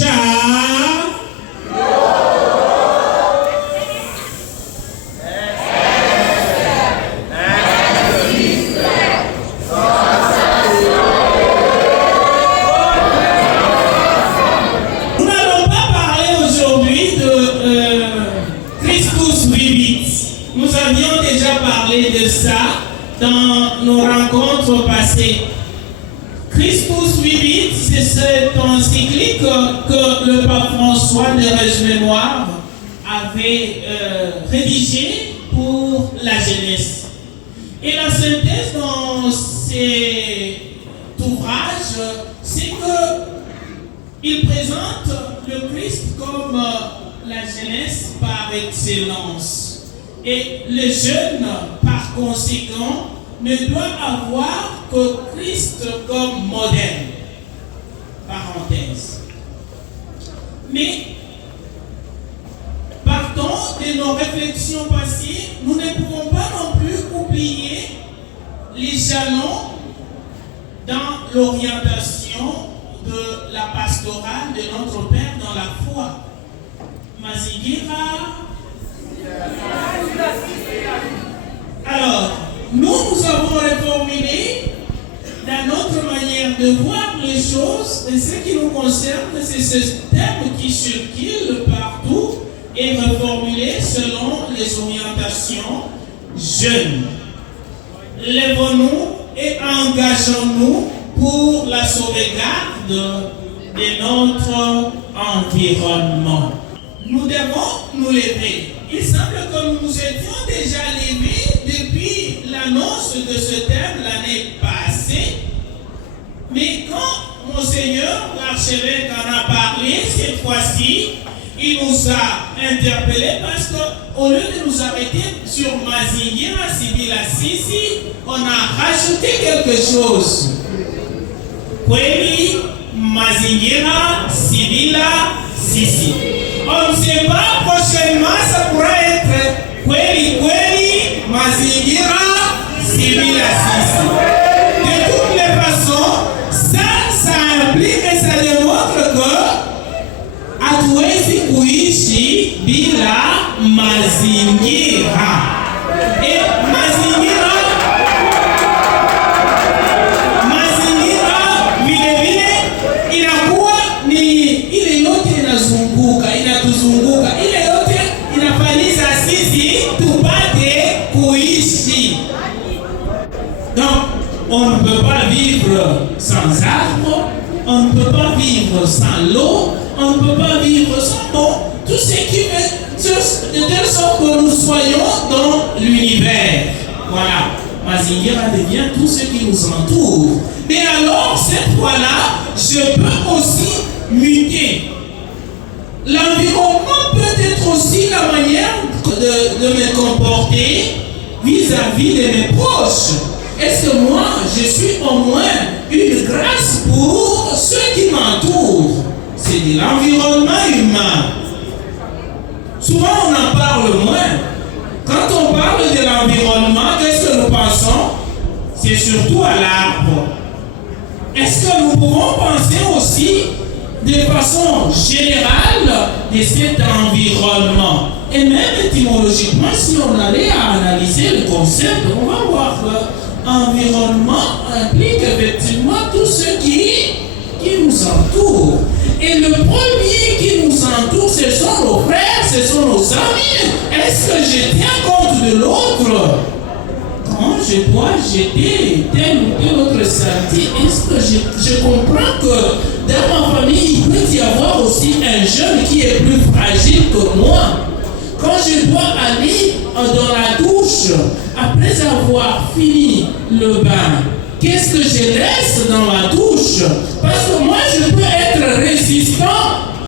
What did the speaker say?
Ciao. Nous n'allons pas parler aujourd'hui de Christus Vivit. Nous avions déjà parlé de ça dans nos rencontres passées. Christus Vivit, c'est cette encyclique que le pape François de Rège-Mémoire avait rédigée pour la jeunesse. Et la synthèse dans cet ouvrage, c'est qu'il présente le Christ comme la jeunesse par excellence. Et les jeunes, par conséquent, ne doivent avoir que Christ comme modèle. Parenthèse. Mais, partant de nos réflexions passées, nous ne pouvons pas non plus oublier les jalons dans l'orientation de la pastorale de notre Père dans la foi. Mazingira. Alors, nous avons reformulé dans notre manière de voir les choses, et ce qui nous concerne, c'est ce thème qui circule partout et reformulé selon les orientations jeunes. Lèvons-nous et engageons-nous pour la sauvegarde de notre environnement. Nous devons nous lever. Il semble que nous nous étions déjà levés depuis l'annonce de ce thème l'année passée. Mais quand Monseigneur, l'archevêque, en a parlé, cette fois-ci, il nous a interpellés parce qu'au lieu de nous arrêter sur Mazingira, Sibila, Sisi, on a rajouté quelque chose. Kweli, Mazingira, Sibila, Sisi. On ne sait pas, prochainement, ça pourra être Kweli, Kweli, Mazingira, Sibila, Sisi. De toutes les façons, ça implique et ça démontre que hatuwezi kuishi bila mazingira. Et mazingira vile inakuwa ni ile yote inatuzunguka, ile yote inafanyisa sisi tupate kuishi. Donc, on ne peut pas vivre sans arbres, on ne peut pas vivre sans l'eau, on ne peut pas vivre sans eau. Tout ce qui fait de telle sorte que nous soyons dans l'univers. Voilà. Mazingira devient tout ce qui nous entoure. Mais alors, cette fois-là, je peux aussi muter. L'environnement peut être aussi la manière de me comporter vis-à-vis de mes proches. Est-ce que moi, je suis au moins une grâce pour ceux qui m'entourent? C'est de l'environnement humain. Souvent, on en parle moins. Quand on parle de l'environnement, qu'est-ce que nous pensons? C'est surtout à l'arbre. Est-ce que nous pouvons penser aussi de façon générale de cet environnement? Et même étymologiquement, si on allait à analyser le concept, on va voir que l'environnement implique effectivement tout ce qui nous entoure. Et le premier qui nous entoure, ce sont nos frères, ce sont nos amis. Est-ce que je tiens compte de l'autre? Quand je dois jeter tel ou tel autre sortie, est-ce que je comprends que dans ma famille, il peut y avoir aussi un jeune qui est plus fragile que moi? Quand je dois aller dans la douche, après avoir fini le bain, qu'est-ce que je laisse dans la douche? Parce que moi, je peux être résistant